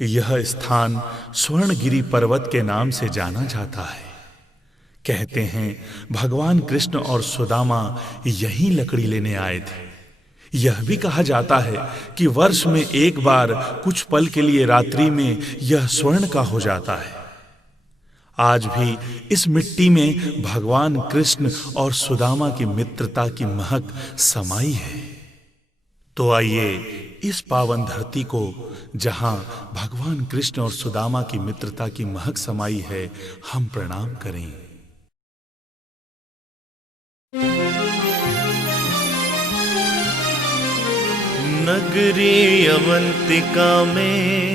यह स्थान स्वर्णगिरि पर्वत के नाम से जाना जाता है। कहते हैं भगवान कृष्ण और सुदामा यहीं लकड़ी लेने आए थे। यह भी कहा जाता है कि वर्ष में एक बार कुछ पल के लिए रात्रि में यह स्वर्ण का हो जाता है। आज भी इस मिट्टी में भगवान कृष्ण और सुदामा की मित्रता की महक समाई है। तो आइए इस पावन धरती को, जहां भगवान कृष्ण और सुदामा की मित्रता की महक समाई है, हम प्रणाम करें। नगरी अवंतिका में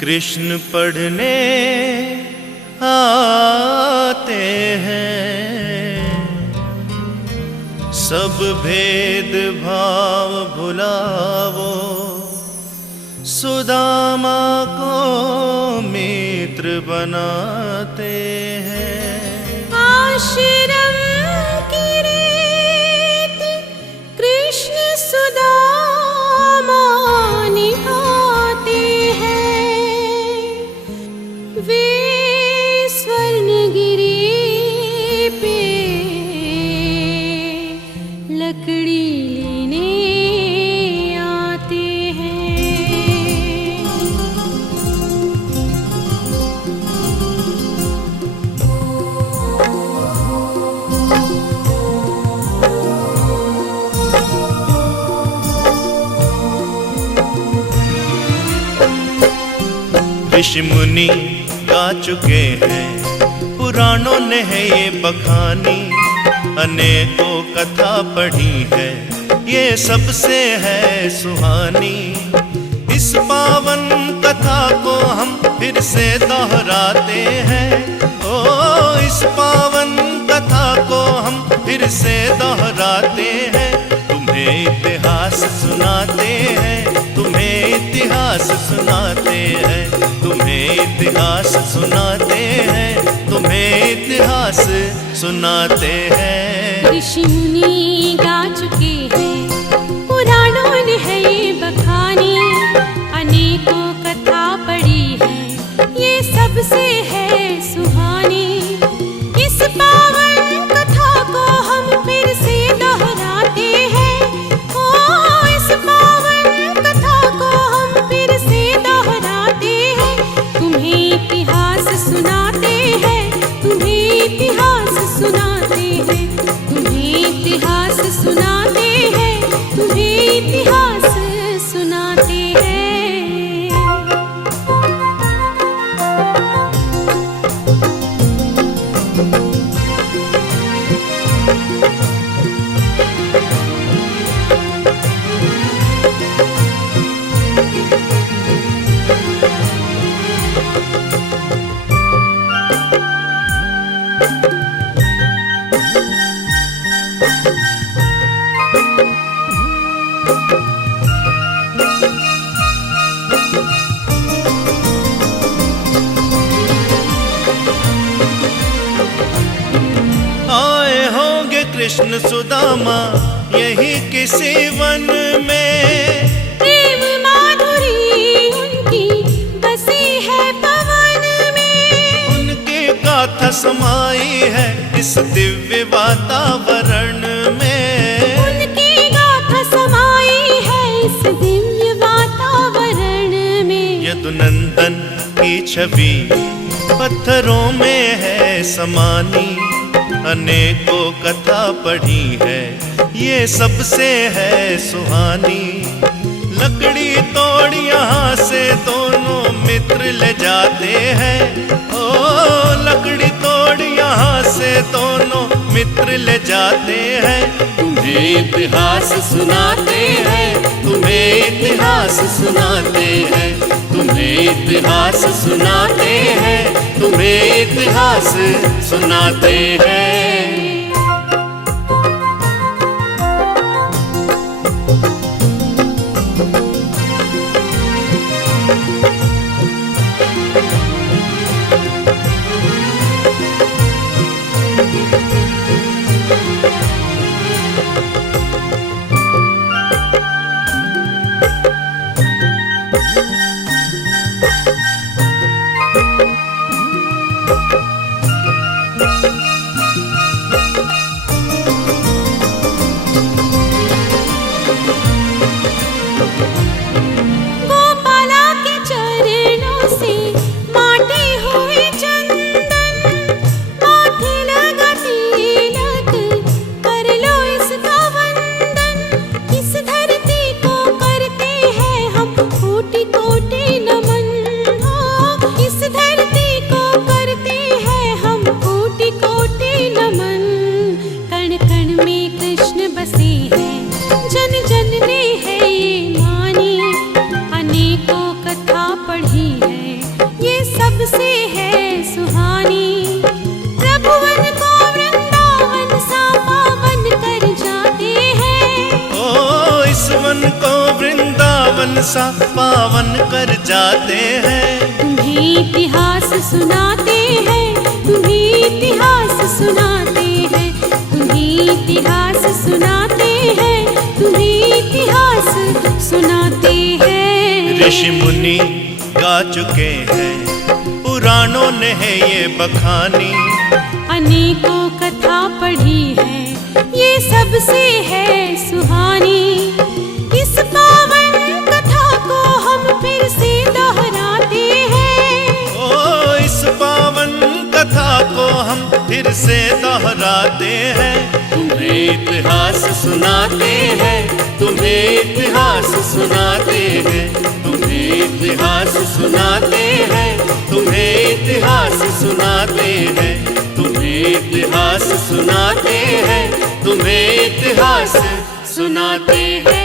कृष्ण पढ़ने आते हैं। सब भेद भाव भुलावो, सुदामा को मित्र बनाते हैं। आश्रम की रीत कृष्ण सुदामा निभाते हैं। वे स्वर्णगिरि पे लकड़ी लेने आते हैं। ऋषि मुनि गा चुके हैं, पुराणों ने है ये बखानी। अनेकों कथा पढ़ी है, ये सबसे है सुहानी। इस पावन कथा को हम फिर से दोहराते हैं। ओ इस पावन कथा को हम फिर से दोहराते हैं। तुम्हें इतिहास सुनाते हैं, तुम्हें इतिहास सुनाते हैं, तुम्हें इतिहास सुनाते हैं, तुम्हें इतिहास सुनाते हैं। ऋषि मुनि गा चुके हैं, पुराणों ने है ये बखानी। अनेकों कथा पढ़ी है, ये सबसे है सुहानी। इस पावन कथा को हम फिर से दोहराते हैं। ओ इस पावन कथा को हम फिर से दोहराते हैं। तुम्हें इतिहास सुनाते हैं, तुम्हें इतिहास सुनाते हैं, तुम्हें इतिहास सुनाते हैं, तुम्हें इतिहास सुनाते हैं। आए होंगे कृष्ण सुदामा यही किसी वन में। प्रेम माधुरी उनकी बसी है पवन में। उनकी गाथा समाई है इस दिव्य वातावरण में। उनकी गाथा समाई है इस दिव्य वातावरण में। यदुनंदन की छवि पत्थरों में है समानी। अनेकों कथा पढ़ी है, ये सबसे है सुहानी। लकड़ी तोड़ यहाँ से दोनों मित्र ले जाते हैं। ओ लकड़ी तोड़ यहाँ से दोनों मित्र ले जाते हैं। तुम्हें इतिहास सुनाते हैं, तुम्हें इतिहास सुनाते हैं, तुम्हें इतिहास सुनाते हैं, तुम्हें इतिहास सुनाते हैं। पावन सा पावन कर जाते हैं। तुम्हें इतिहास सुनाते हैं, तुम्हें इतिहास सुनाते हैं, तुम्हें इतिहास सुनाते हैं, तुम्हें इतिहास सुनाते हैं। ऋषि मुनि गा चुके हैं, पुराणों ने है ये बखानी। अनेकों कथा पढ़ी है, ये सबसे है सुहानी। इस पावन कथा को हम फिर से दोहराते हैं। ओ इस पावन कथा को हम फिर से दोहराते हैं। तुम्हें इतिहास सुनाते हैं, तुम्हें इतिहास सुनाते हैं, तुम्हें इतिहास सुनाते हैं, तुम्हें इतिहास सुनाते हैं, तुम्हें इतिहास सुनाते हैं, तुम्हें इतिहास सुनाते हैं।